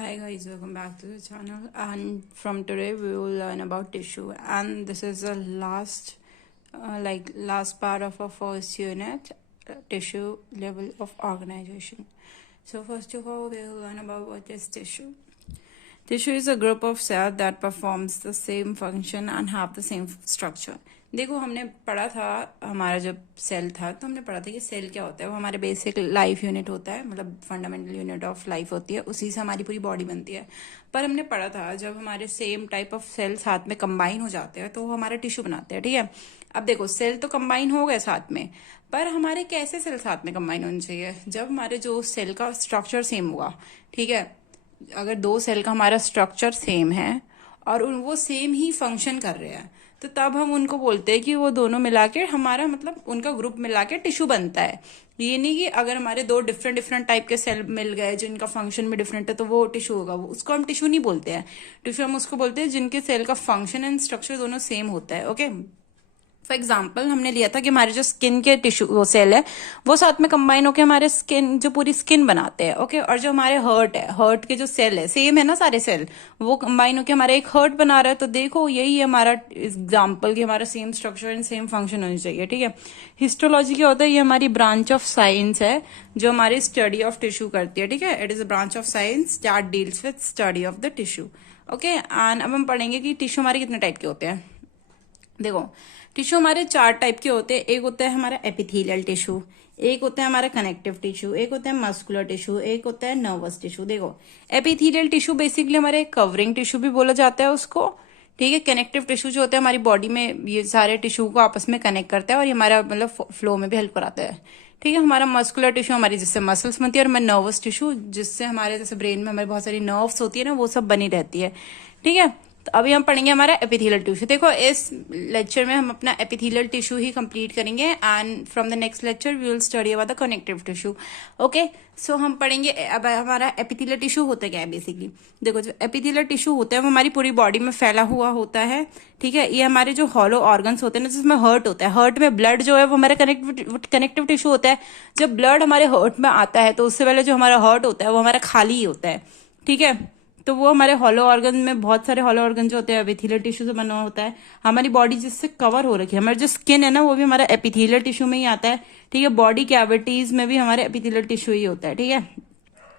Hi guys, welcome back to the channel, and from today we will learn about tissue, and this is the last part of our first unit, tissue level of organization. So first of all, we will learn about what is tissue. Tissue is a group of cells that performs the same function and have the same structure. देखो, हमने पढ़ा था, हमारा जब cell था तो हमने पढ़ा था कि सेल क्या होता है। वो हमारे बेसिक लाइफ यूनिट होता है, मतलब फंडामेंटल यूनिट ऑफ लाइफ होती है, उसी से हमारी पूरी बॉडी बनती है। पर हमने पढ़ा था जब हमारे सेम टाइप ऑफ सेल साथ में कंबाइन हो जाते हैं तो वो हमारा टिश्यू बनाते हैं, ठीक है। अब देखो, सेल तो कंबाइन हो गए साथ में, पर हमारे कैसे सेल साथ में कंबाइन होने चाहिए? जब हमारे जो सेल का स्ट्रक्चर सेम होगा, ठीक है। अगर दो सेल का हमारा स्ट्रक्चर सेम है और वो सेम ही फंक्शन कर रहे हैं, तो तब हम उनको बोलते हैं कि वो दोनों मिला के हमारा, मतलब उनका ग्रुप मिला के टिश्यू बनता है। ये नहीं कि अगर हमारे दो डिफरेंट डिफरेंट टाइप के सेल मिल गए जिनका फंक्शन भी डिफरेंट है तो वो टिश्यू होगा, वो उसको हम टिश्यू नहीं बोलते हैं। टिश्यू हम उसको बोलते हैं जिनके सेल का फंक्शन एंड स्ट्रक्चर दोनों सेम होता है, ओके। फॉर एग्जाम्पल, हमने लिया था कि हमारे जो स्किन के टिश्यू वो सेल है वो साथ में कंबाइन होकर हमारे स्किन, जो पूरी स्किन बनाते हैं, ओके। और जो हमारे हर्ट है, हर्ट के जो सेल है, सेम है ना सारे सेल, वो कंबाइन होकर हमारा एक हर्ट बना रहा है। तो देखो, यही है हमारा एग्जाम्पल कि हमारा same structure and same function होनी चाहिए, ठीक है। हिस्टोलॉजी क्या होता है? ये हमारी ब्रांच ऑफ साइंस है जो हमारी स्टडी ऑफ टिश्यू करती है, ठीक है। It is a branch of science that deals with study of the tissue, okay. And अब हम पढ़ेंगे कि टिश्यू हमारे कितने टाइप के होते हैं। देखो, टिश्यू हमारे चार टाइप के होते हैं। एक होता है हमारा एपिथेलियल टिश्यू, एक होता है हमारा कनेक्टिव टिश्यू, एक होता है मस्कुलर टिश्यू, एक होता है नर्वस टिश्यू। देखो, एपिथेलियल टिश्यू बेसिकली हमारे कवरिंग टिश्यू भी बोला जाता है उसको, ठीक है। कनेक्टिव टिश्यू जो होता है हमारी बॉडी में ये सारे टिश्यू को आपस में कनेक्ट करता है और ये हमारा मतलब फ्लो में भी हेल्प कराता है, ठीक है। हमारा मस्कुलर टिश्यू हमारी जिससे मसल्स बनती है, और मैं नर्वस टिश्यू जिससे हमारे जैसे ब्रेन में हमारी बहुत सारी नर्व्स होती है ना, वो सब बनी रहती है, ठीक है। तो अभी हम पढ़ेंगे हमारा एपिथेलियल टिश्यू। देखो, इस लेक्चर में हम अपना एपिथेलियल टिश्यू ही कंप्लीट करेंगे, and from the next lecture we will study about the connective tissue, okay. So हम पढ़ेंगे अब हमारा एपिथेलियल टिश्यू होता क्या है बेसिकली। देखो, जो एपिथेलियल टिश्यू होता है वो हमारी पूरी बॉडी में फैला हुआ होता है, ठीक है। ये हमारे जो हॉलो ऑर्गन्स होते हैं ना, जिसमें हर्ट होता है, हर्ट में ब्लड जो है वो हमारा कनेक्टिव टिश्यू होता है। जब ब्लड हमारे हर्ट में आता है तो उससे पहले जो हमारा हर्ट होता है वो हमारा खाली ही होता है, ठीक है। तो वो हमारे हॉलो ऑर्गन में बहुत सारे हॉलो ऑर्गन जो होते हैं एपिथेलियल टिश्यू से बना होता है। हमारी बॉडी जिससे कवर हो रखी है, हमारी जो स्किन है ना, वो भी हमारा एपिथेलियल टिश्यू में ही आता है, ठीक है। बॉडी कैविटीज में भी हमारे एपिथेलियल टिश्यू ही होता है, ठीक है।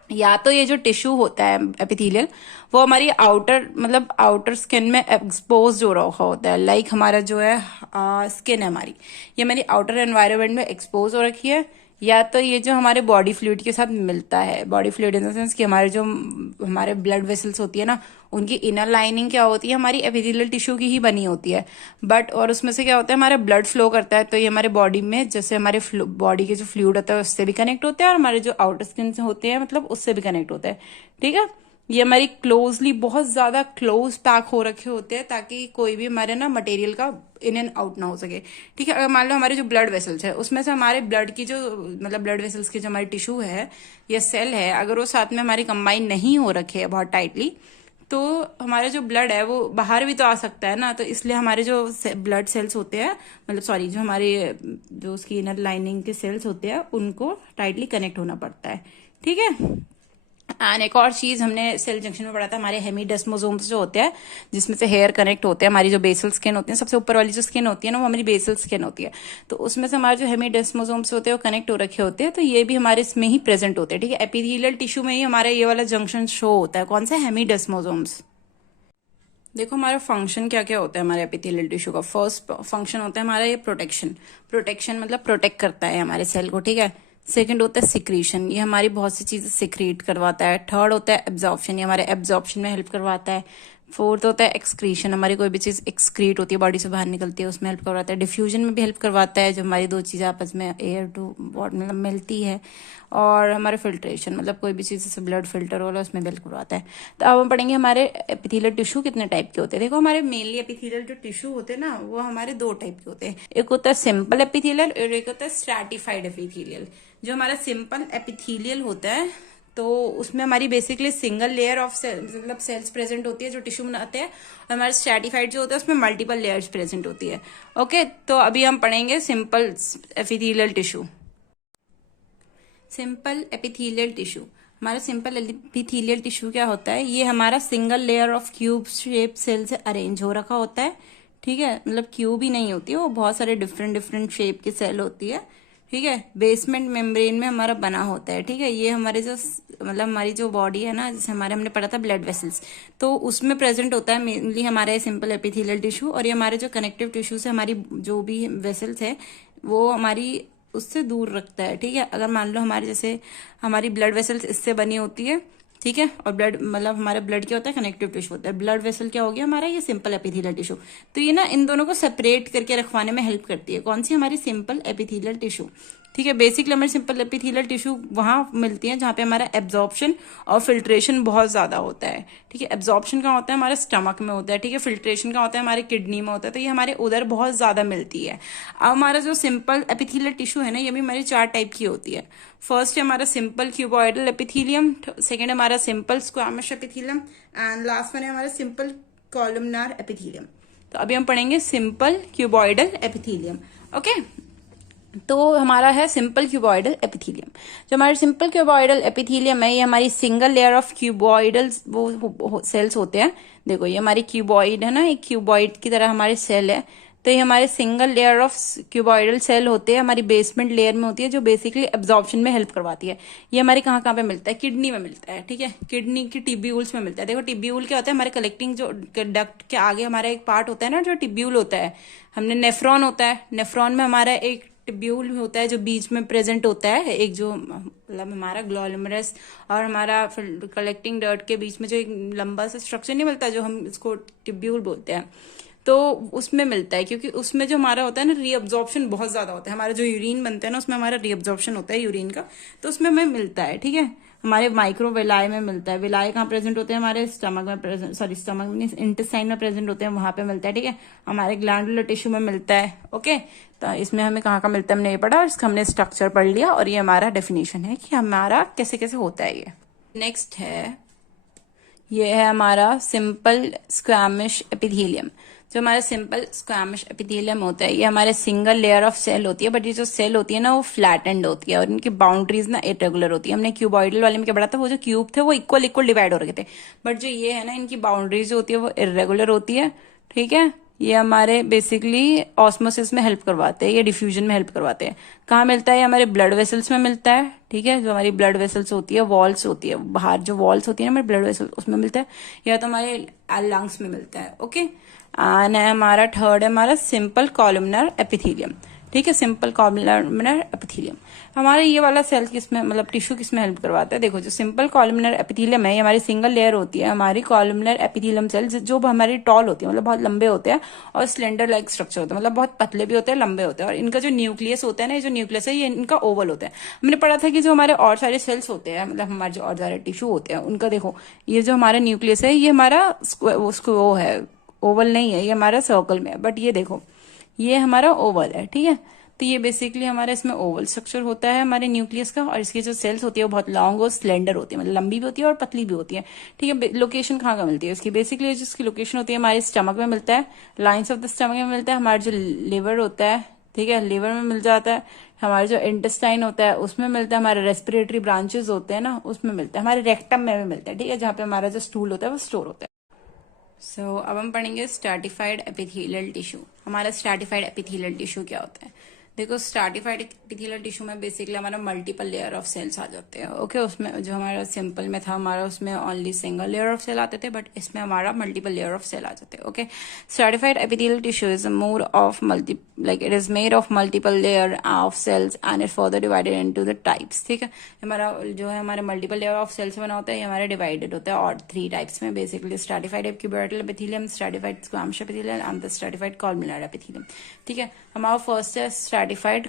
या तो ये जो टिश्यू होता है एपिथेलियल, वो हमारी आउटर, मतलब आउटर स्किन में एक्सपोज हो रखा होता है। लाइक हमारा जो है स्किन है हमारी, ये हमारी आउटर एनवायरनमेंट में एक्सपोज हो रखी है। या तो ये जो हमारे बॉडी फ्लूइड के साथ मिलता है, body fluid in the sense कि हमारे जो हमारे ब्लड वेसल्स होती है ना, उनकी इनर लाइनिंग क्या होती है, हमारी एपिथेलियल टिश्यू की ही बनी होती है। बट और उसमें से क्या होता है, हमारा ब्लड फ्लो करता है, तो ये हमारे बॉडी में जैसे हमारे बॉडी के जो फ्लूइड होता है उससे भी कनेक्ट होते हैं, और हमारे जो आउटर स्किन से होते हैं मतलब उससे भी कनेक्ट होता है, ठीक है। ये हमारी क्लोजली, बहुत ज्यादा क्लोज पैक हो रखे होते हैं ताकि कोई भी हमारे ना मटेरियल का इन एंड आउट ना हो सके, ठीक है। अगर मान लो हमारे जो ब्लड वेसल्स है उसमें से हमारे ब्लड की जो, मतलब ब्लड वेसल्स की जो हमारी टिश्यू है या सेल है, अगर वो साथ में हमारी कंबाइन नहीं हो रखे है बहुत टाइटली, तो हमारा जो ब्लड है वो बाहर भी तो आ सकता है ना। तो इसलिए हमारे जो ब्लड सेल्स होते हैं, मतलब सॉरी, जो हमारे जो उसकी इनर लाइनिंग के सेल्स होते हैं उनको टाइटली कनेक्ट होना पड़ता है, ठीक है। एंड एक और चीज हमने सेल जंक्शन में पढ़ा था, हमारे हेमीडेस्मोसोम्स जो होते हैं जिसमें से हेयर कनेक्ट होते हैं। हमारी जो बेसल स्किन होती है, सबसे ऊपर वाली जो स्किन होती है ना, वो हमारी बेसल स्किन होती है। तो उसमें से हमारे जो हेमीडेस्मोसोम्स होते हैं वो कनेक्ट हो रखे होते हैं, तो ये भी हमारे इसमें ही प्रेजेंट होते हैं, ठीक है। एपिथेलियल टिश्यू में ही हमारा ये वाला जंक्शन शो होता है। कौन सा? हेमीडेस्मोसोम्स। देखो, हमारा फंक्शन क्या क्या होता है हमारे एपिथेलियल टिश्यू का। फर्स्ट फंक्शन होता है हमारा ये प्रोटेक्शन। प्रोटेक्शन मतलब प्रोटेक्ट करता है हमारे सेल को, ठीक है। सेकंड होता है सिक्रीशन, ये हमारी बहुत सी चीजें सिक्रीट करवाता है। थर्ड होता है एब्जॉर्प्शन, ये हमारे एब्जॉर्प्शन में हेल्प करवाता है। फोर्थ होता है एक्सक्रीशन, हमारी कोई भी चीज एक्सक्रीट होती है बॉडी से बाहर निकलती है उसमें हेल्प करवाता है। डिफ्यूजन में भी हेल्प करवाता है, जब हमारी दो चीजें आपस में एयर टू मतलब मिलती है। और हमारे फिल्ट्रेशन, मतलब कोई भी चीज जैसे ब्लड फिल्टर हो उसमें भी हेल्प करवाता है। तो अब हम पढ़ेंगे हमारे एपिथेलियल टिश्यू कितने टाइप के होते हैं। देखो, हमारे मेनली एपिथेलियल जो टिश्यू होते हैं ना, वो हमारे दो टाइप के होते हैं। एक होता है सिंपल एपिथेलियल और एक होता है स्ट्रैटिफाइड एपिथेलियल। जो हमारा सिंपल एपिथेलियल होता है तो उसमें हमारी बेसिकली सिंगल लेयर ऑफ मतलब सेल्स प्रेजेंट होती है जो टिश्यू बनाते हैं, और हमारा स्ट्रैटिफाइड जो होता है उसमें मल्टीपल लेयर्स प्रेजेंट होती है, ओके। तो अभी हम पढ़ेंगे simple epithelial tissue. Simple epithelial tissue हमारा सिंपल एपिथेलियल टिश्यू क्या होता है, ये हमारा single layer of cube shape cell से अरेंज हो रखा होता है, ठीक है। मतलब क्यूब ही नहीं होती है वो, बहुत सारे डिफरेंट डिफरेंट शेप की सेल होती है, ठीक है। बेसमेंट मेम्ब्रेन में हमारा बना होता है, ठीक है। ये हमारे जो मतलब हमारी जो बॉडी है ना, जैसे हमने पढ़ा था ब्लड वेसल्स, तो उसमें प्रेजेंट होता है मेनली हमारा सिंपल एपिथेलियल टिश्यू। और ये हमारे जो कनेक्टिव टिश्यू से हमारी जो भी वेसल्स है वो हमारी उससे दूर रखता है, ठीक है। अगर मान लो हमारे जैसे हमारी ब्लड वेसल्स इससे बनी होती है, ठीक है, और ब्लड मतलब हमारा ब्लड क्या होता है, कनेक्टिव टिश्यू होता है। ब्लड वेसल क्या हो गया हमारा, ये सिंपल एपिथेलियल टिश्यू। तो ये ना इन दोनों को सेपरेट करके रखवाने में हेल्प करती है। कौन सी, हमारी सिंपल एपिथेलियल टिश्यू, ठीक है। बेसिकली हमारी सिंपल एपिथेलियल टिश्यू वहां मिलती है जहां पे हमारा एब्जॉर्प्शन और फिल्ट्रेशन बहुत ज्यादा होता है, ठीक है। एब्जॉर्प्शन कहाँ होता है, हमारे स्टमक में होता है, ठीक है। फिल्ट्रेशन कहाँ होता है, हमारे किडनी में होता है। तो ये हमारे उधर बहुत ज्यादा मिलती है। अब हमारा जो सिंपल एपिथेलियल टिश्यू है ना, ये भी हमारी 4 टाइप की होती है। फर्स्ट है हमारा सिंपल क्यूबॉइडल एपिथेलियम, सेकेंड है हमारा simple squamous epithelium, and last one है हमारा सिंपल कॉलमनार एपिथेलियम। तो अभी हम पढ़ेंगे सिंपल क्यूबॉइडल एपिथेलियम, ओके। तो हमारा है सिंपल क्यूबॉइडल एपिथेलियम। जो हमारे सिंपल क्यूबॉइडल एपिथेलियम है, ये हमारी सिंगल लेयर ऑफ क्यूबॉइडल्स वो सेल्स होते हैं। देखो ये हमारी क्यूबॉइड है ना, एक क्यूबॉइड की तरह हमारी सेल है। तो ये हमारे single layer of cuboidal cell होते हैं, हमारी बेसमेंट लेयर में होती है, जो बेसिकली एब्जॉर्प्शन में हेल्प करवाती है। ये हमारे कहाँ कहाँ पे मिलता है, किडनी में मिलता है, ठीक है। किडनी की टिब्यूल्स में मिलता है। देखो टिब्यूल क्या होता है, हमारे कलेक्टिंग जो डक्ट के आगे हमारा एक पार्ट होता है ना, जो टिब्यूल होता है। हमने नेफ्रॉन होता है, नेफ्रॉन में हमारा एक टिब्यूल होता है जो बीच में प्रेजेंट होता है, एक जो मतलब हमारा ग्लोमेरुलस और हमारा कलेक्टिंग डर्ट के बीच में जो एक लंबा सा स्ट्रक्चर नहीं मिलता, जो हम इसको टिब्यूल बोलते हैं, तो उसमें मिलता है। क्योंकि उसमें जो हमारा होता है ना, रीअब्जॉर्प्शन बहुत ज्यादा होता है। हमारा जो यूरिन बनता है ना, उसमें हमारा रीअब्जॉर्प्शन होता है यूरिन का, तो उसमें हमें मिलता है, ठीक है। हमारे माइक्रोविलाई में मिलता है। विलाई कहाँ प्रेजेंट होते हैं, हमारे स्टमक में प्रेजेंट, सॉरी स्टमक में, इंटेस्टाइन में प्रेजेंट होते हैं, वहां पे मिलता है, ठीक है। हमारे ग्लैंडुलर टिश्यू में मिलता है, ओके। तो इसमें हमें कहाँ का मिलता है हमने ये पढ़ा, और इसका हमने स्ट्रक्चर पढ़ लिया, और ये हमारा डेफिनेशन है कि हमारा कैसे कैसे होता है ये। नेक्स्ट है, ये है हमारा सिंपल स्क्वैमिश एपिथेलियम। जो हमारा सिंपल स्क्वैमिश एपिथेलियम होता है, ये हमारे सिंगल लेयर ऑफ सेल होती है, बट ये जो सेल होती है ना, वो फ्लैटेंड होती है, और इनकी बाउंड्रीज ना इरेगुलर होती है। हमने क्यूबॉइडल वाले में क्या पढ़ा था, वो जो क्यूब थे वो इक्वल इक्वल डिवाइड हो रखे थे, बट जो ये है ना, इनकी बाउंड्रीज जो होती है वो इरेगुलर होती है, ठीक है। ये हमारे बेसिकली ऑस्मोसिस में हेल्प करवाते हैं, ये डिफ्यूजन में हेल्प करवाते हैं। कहाँ मिलता है, ये हमारे ब्लड वेसल्स में मिलता है, ठीक है। जो हमारी ब्लड वेसल्स होती है, वॉल्स होती है, बाहर जो वॉल्स होती है ना हमारे ब्लड वेसल, उसमें मिलता है, या तो हमारे लंग्स में मिलता है, ओके। एंड हमारा थर्ड है हमारा सिंपल कॉलमनर एपिथेलियम, ठीक है। सिंपल कॉलमनर एपिथेलियम हमारे ये वाला सेल किसमें, मतलब टिश्यू किसमें हेल्प करवाता है। देखो जो सिंपल कॉलमनर एपिथेलियम है, ये हमारी सिंगल लेयर होती है, हमारी कॉलमनर एपिथेलियम सेल्स जो हमारी टॉल होती है, मतलब बहुत लंबे होते हैं, और स्लेंडर लाइक स्ट्रक्चर होता है, मतलब बहुत पतले भी होते हैं, लंबे होते हैं। और इनका जो न्यूक्लियस होता है ना, ये जो न्यूक्लियस है, ये इनका ओवल होता है। हमने पढ़ा था कि जो हमारे और सारे सेल्स होते हैं, मतलब हमारे जो और सारे टिश्यू होते हैं, उनका देखो ये जो हमारा न्यूक्लियस है, ये हमारा वो है, ओवल नहीं है, ये हमारा सर्कल में है। बट ये देखो ये हमारा ओवल है, ठीक है। तो ये बेसिकली हमारा इसमें ओवल स्ट्रक्चर होता है हमारे न्यूक्लियस का, और इसकी जो सेल्स होती है वो बहुत लॉन्ग और स्लेंडर होती है, मतलब लंबी भी होती है और पतली भी होती है, ठीक है। लोकेशन कहाँ का मिलती है इसकी, बेसिकली जिसकी लोकेशन होती है हमारे स्टमक में मिलता है, लाइन्स ऑफ द स्टमक में मिलता है। हमारा जो लिवर होता है, ठीक है, लिवर में मिल जाता है। हमारा जो इंटेस्टाइन होता है उसमें मिलता है। हमारे रेस्पिरेटरी ब्रांचेस होते हैं ना, उसमें मिलता है। हमारे रेक्टम में भी मिलता है, ठीक है, जहाँ पे हमारा जो स्टूल होता है वो स्टोर होता है। सो अब हम पढ़ेंगे स्ट्रैटिफाइड एपिथेलियल टिश्यू। हमारा स्ट्रैटिफाइड एपिथेलियल टिश्यू क्या होता है, देखो स्ट्रैटिफाइड एपिथेलियल टिश्यू में बेसिकली हमारा मल्टीपल लेयर ऑफ सेल्स आ जाते हैं, ओके। उसमें जो हमारा सिंपल में था हमारा, उसमें only single layer of cell आते थे, बट इसमें हमारा मल्टीपल लेयर ऑफ सेल आ जाते हैं, okay. Stratified epithelial tissue is more of like it is made of multiple layer of cells and it further divided into the types, ठीक है। हमारा जो है हमारे मल्टीपल लेयर ऑफ सेल्स बना होता है, ये हमारे डिवाइडेड होता है और 3 टाइप्स में, basically stratified cuboidal epithelium, stratified squamous epithelium and the stratified columnar epithelium, ठीक है। हमारा फर्स्ट है स्ट्रैटिफाइड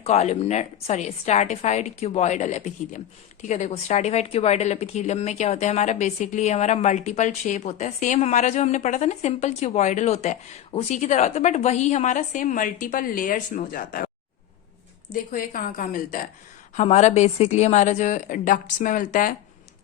क्यूबॉइडल एपिथेलियम, ठीक है। देखो स्ट्रैटिफाइड क्यूबॉइडल एपिथेलियम में क्या होता है, हमारा बेसिकली हमारा मल्टीपल शेप होता है, सेम हमारा जो हमने पढ़ा था ना सिंपल क्यूबॉइडल होता है उसी की तरह होता है, बट वही हमारा सेम मल्टीपल लेयर्स में हो जाता है। देखो ये कहाँ कहाँ मिलता है, हमारा बेसिकली हमारा जो डक्ट्स में मिलता है,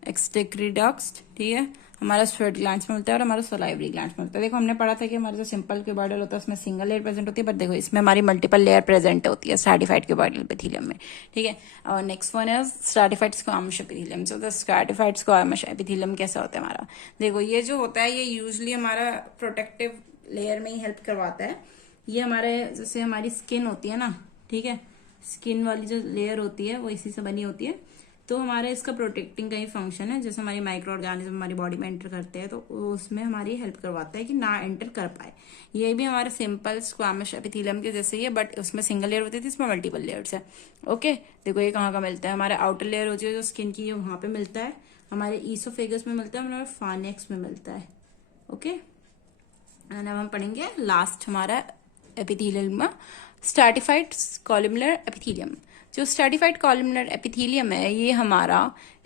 एक्सक्रीटरी डक्ट्स, ठीक है। हमारा स्वेट ग्लैंड्स में मिलता है और हमारा सलाइवरी ग्लैंड्स में मिलता है। देखो हमने पढ़ा था कि हमारा जो सिंपल क्यूबॉइडल होता है उसमें सिंगल लेयर प्रेजेंट होती है, बट देखो इसमें हमारी मल्टीपल लेयर प्रेजेंट होती है स्ट्रैटिफाइड क्यूबॉइडल एपिथेलियम में, ठीक है। और नेक्स्ट वन है stratified squamous epithelium. So the stratified squamous epithelium कैसा होता है हमारा, देखो ये जो होता है ये यूजुअली हमारा प्रोटेक्टिव लेयर में ही हेल्प करवाता है। ये हमारे जैसे हमारी स्किन होती है ना, ठीक है, स्किन वाली जो लेयर होती है वो इसी से बनी होती है, तो हमारे इसका प्रोटेक्टिंग का ही फंक्शन है। जैसे हमारी माइक्रो ऑर्गेनिज्म हमारी बॉडी में एंटर करते हैं तो उसमें हमारी हेल्प करवाता है कि ना एंटर कर पाए। ये भी हमारे सिंपल स्क्वैमस एपिथेलियम के जैसे ही है, बट उसमें सिंगल लेयर होती थी, इसमें मल्टीपल लेयर्स है। ओके, देखो ये कहाँ का मिलता है, हमारे आउटर लेयर होती है जो स्किन की, वहां पे मिलता है, हमारे ईसोफेगस में मिलता है, हमारे फार्नेक्स में मिलता है। ओके, एंड अब हम पढ़ेंगे लास्ट हमारा एपिथेलियम में स्ट्रैटिफाइड कॉलमुलर एपिथेलियम। जो स्ट्रैटिफाइड कॉलमुलर एपिथेलियम है ये हमारा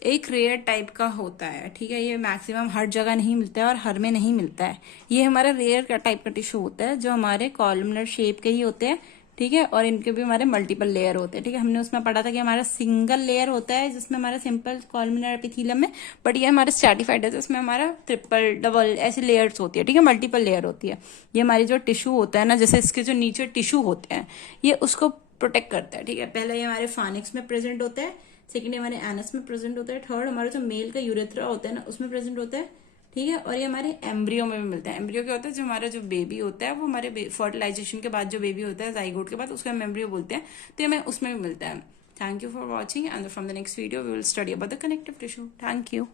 एक रेयर टाइप का होता है, ठीक है। ये मैक्सिमम हर जगह नहीं मिलता है और हर में नहीं मिलता है। ये हमारा रेयर का टाइप का टिश्यू होता है जो हमारे कॉलमुलर शेप के ही होते हैं, ठीक है। और इनके भी हमारे मल्टीपल लेयर होते हैं, ठीक है। हमने उसमें पढ़ा था कि हमारा सिंगल लेयर होता है जिसमें हमारा सिंपल कॉलमुलर एपिथेलियम है, बट ये हमारा स्ट्रैटिफाइड है जिसमें हमारा ट्रिपल डबल ऐसे लेयर्स होती है, ठीक है, मल्टीपल लेयर होती है। ये हमारी जो टिश्यू होता है ना, जैसे इसके जो नीचे टिश्यू होते हैं ये उसको प्रोटेक्ट करता है, ठीक है। पहले ये हमारे फानिक्स में प्रेजेंट होता है, सेकंड हमारे एनस में प्रेजेंट होता है, थर्ड हमारा जो मेल का यूरेथ्रा होता है ना उसमें प्रेजेंट होता है, ठीक है। और ये हमारे एम्ब्रियो में भी मिलता है। एम्ब्रियो क्या होता है, जो हमारा जो बेबी होता है वो हमारे फर्टिलाइजेशन के बाद जो बेबी होता है जाइगोट के बाद उसको हम एम्ब्रियो बोलते हैं, तो ये हमें उसमें भी मिलता है। Thank you for watching and from the next video we will study about the connective tissue. Thank you.